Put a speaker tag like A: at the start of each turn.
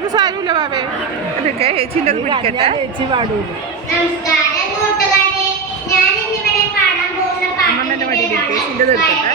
A: അത് സാരമില്ല ബാബേ. അതൊക്കെ ചേച്ചിന്റെ അത് പിടിക്കട്ടെ.
B: ചേച്ചി പാടൂല
A: അമ്മമ്മേന്റെ
C: കൂട്ടുകാരെ.
A: ചേച്ചിന്റെ തീർക്കട്ടെ